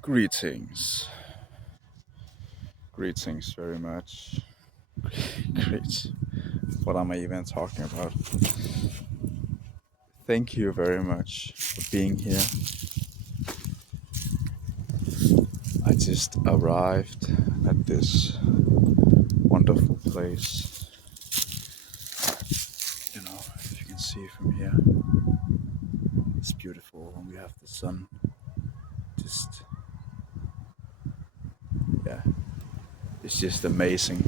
Greetings. Greetings very much. Great. What am I even talking about? Thank you very much for being here. I just arrived at this wonderful place. If you can see from here, it's beautiful when we have the sun. Just, yeah, it's just amazing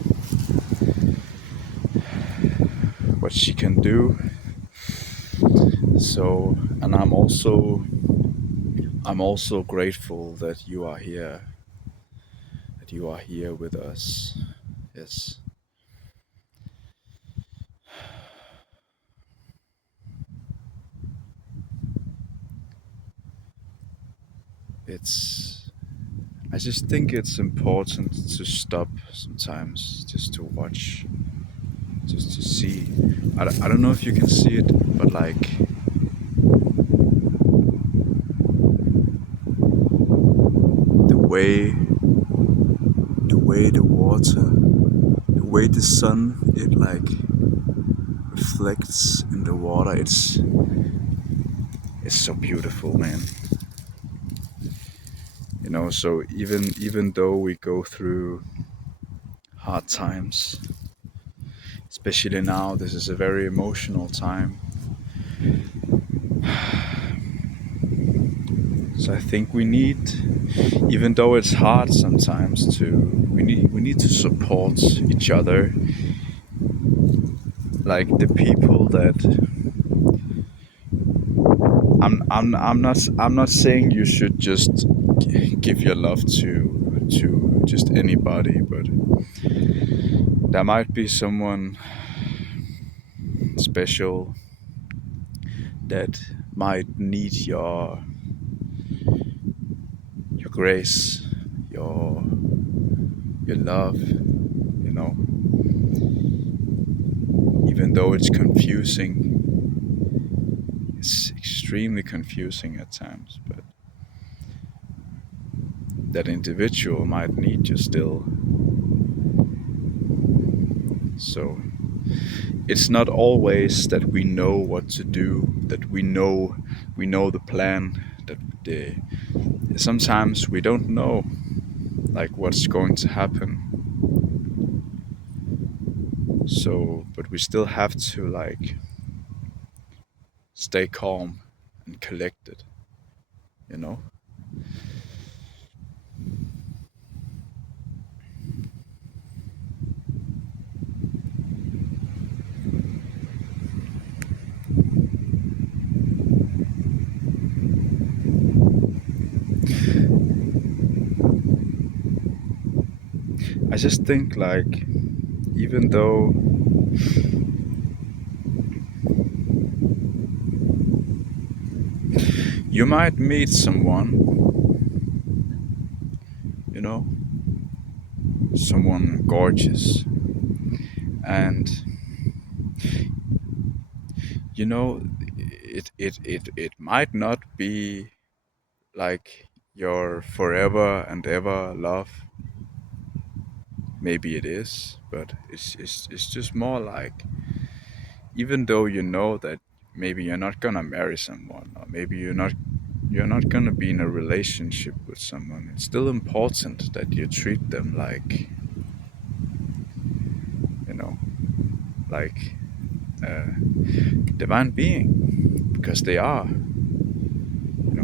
what she can do. So, and I'm also grateful that you are here, with us. Yes, it's I just think it's important to stop sometimes just to watch, just to see. I don't know if you can see it, but like the way, the water, the way the sun, it like reflects in the water. It's so beautiful, man. So even though we go through hard times, especially now, this is a very emotional time. So I think we need, even though it's hard sometimes, we need to support each other, like the people that I'm not saying you should just give your love to just anybody, but there might be someone special that might need your grace, your your love, you know, even though it's confusing. It's extremely confusing at times, but that individual might need you still. So it's not always that we know what to do, that we know the plan, that the sometimes we don't know like what's going to happen. So, but we still have to like stay calm and collected, you know? I just think like even though you might meet someone, you know, someone gorgeous, and it might not be like your forever and ever love. Maybe it is, but it's just more like, even though you know that maybe you're not gonna marry someone, or maybe you're not gonna be in a relationship with someone, it's still important that you treat them like, you know like a divine being, because they are.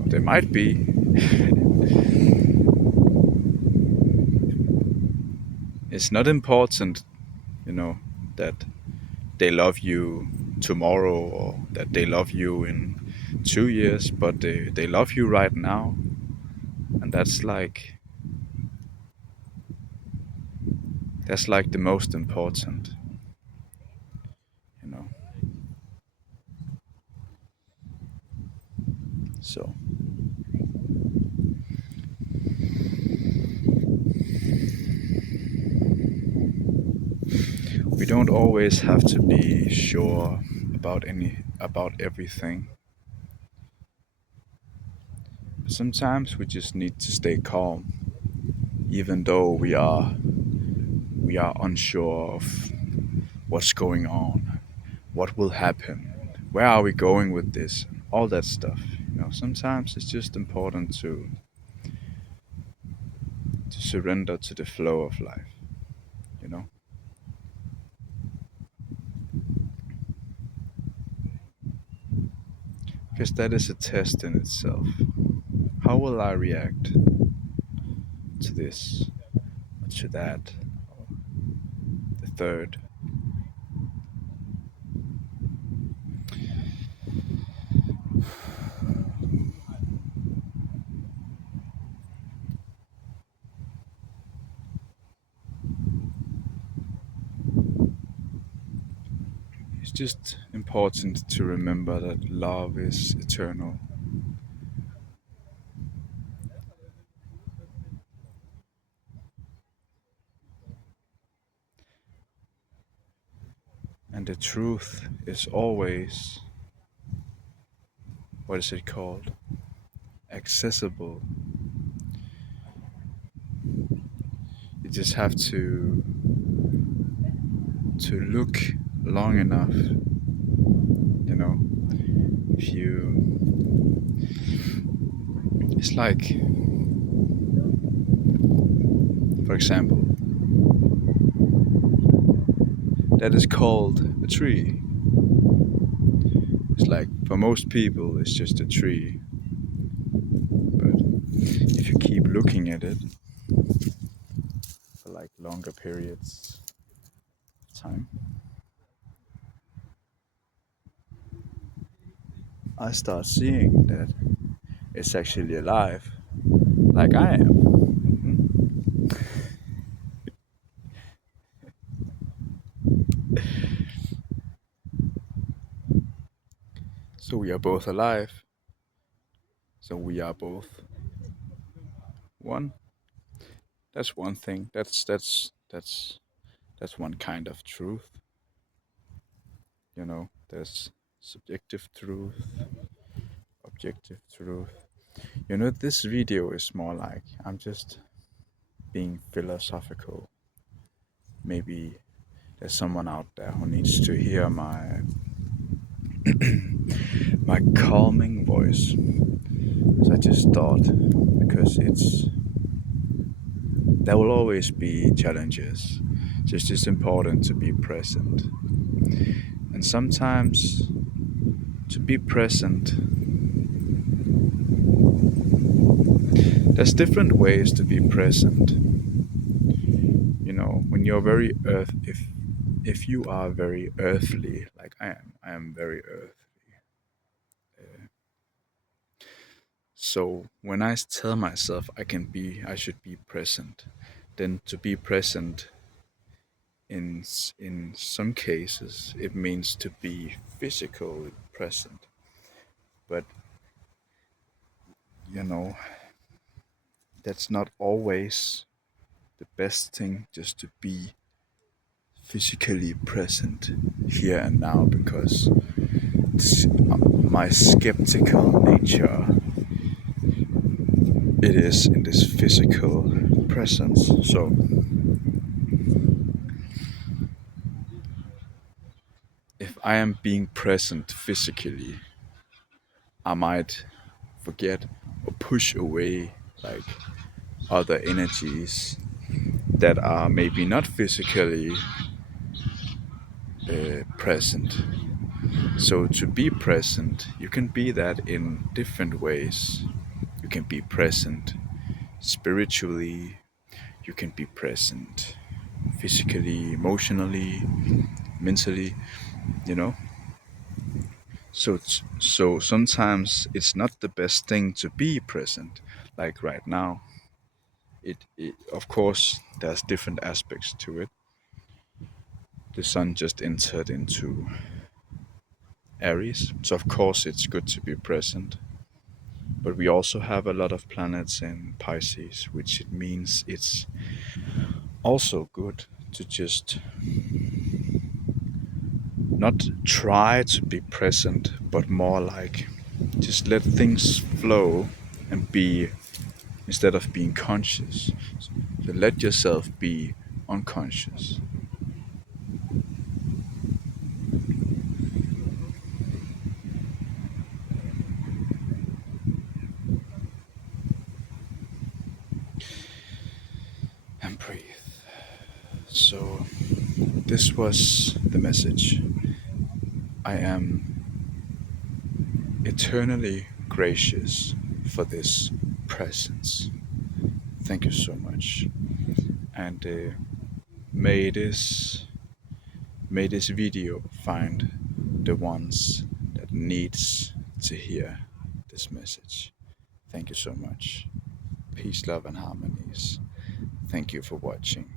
They might be. It's not important, you know that they love you tomorrow, or that they love you in 2 years, but they love you right now. And that's like the most important, you know. So we don't always have to be sure about everything, Sometimes we just need to stay calm, even though we are unsure of what's going on, what will happen, where are we going with this, all that stuff. Sometimes it's just important to surrender to the flow of life. You know, because that is a test in itself. How will I react to this, or to that, or the third? It's just important to remember that love is eternal, and the truth is always, what is it called? Accessible. You just have to look long enough. You know, if you, it's like, for example, that is called a tree. It's like for most people, it's just a tree, but if you keep looking at it for like longer periods of time, I start seeing that it's actually alive, like I am. Mhm. So we are both alive. So we are both one. That's one thing. That's one kind of truth. There's subjective truth, objective truth. This video is more like I'm just being philosophical. Maybe there's someone out there who needs to hear my calming voice. So I just thought, because there will always be challenges. So it's just important to be present. And sometimes to be present, there's different ways to be present. When you're very if you are very earthly, like I am very earthly. So when I tell myself I should be present, then to be present in some cases it means to be physically present. But you know that's not always the best thing, just to be physically present here and now, because my skeptical nature, it is in this physical presence. So if I am being present physically, I might forget or push away like other energies that are maybe not physically present. So to be present, you can be that in different ways. You can be present spiritually, you can be present physically, emotionally, mentally, you know. So sometimes it's not the best thing to be present, like right now. It of course there's different aspects to it. The sun just entered into Aries, so of course it's good to be present. But we also have a lot of planets in Pisces, which it means it's also good to just not try to be present, but more like just let things flow. and be, instead of being conscious. So let yourself be unconscious. And breathe. So this was the message. I am eternally gracious for this presence. Thank you so much. And may this may this video find the ones that needs to hear this message. Thank you so much. Peace, love, and harmonies. Thank you for watching.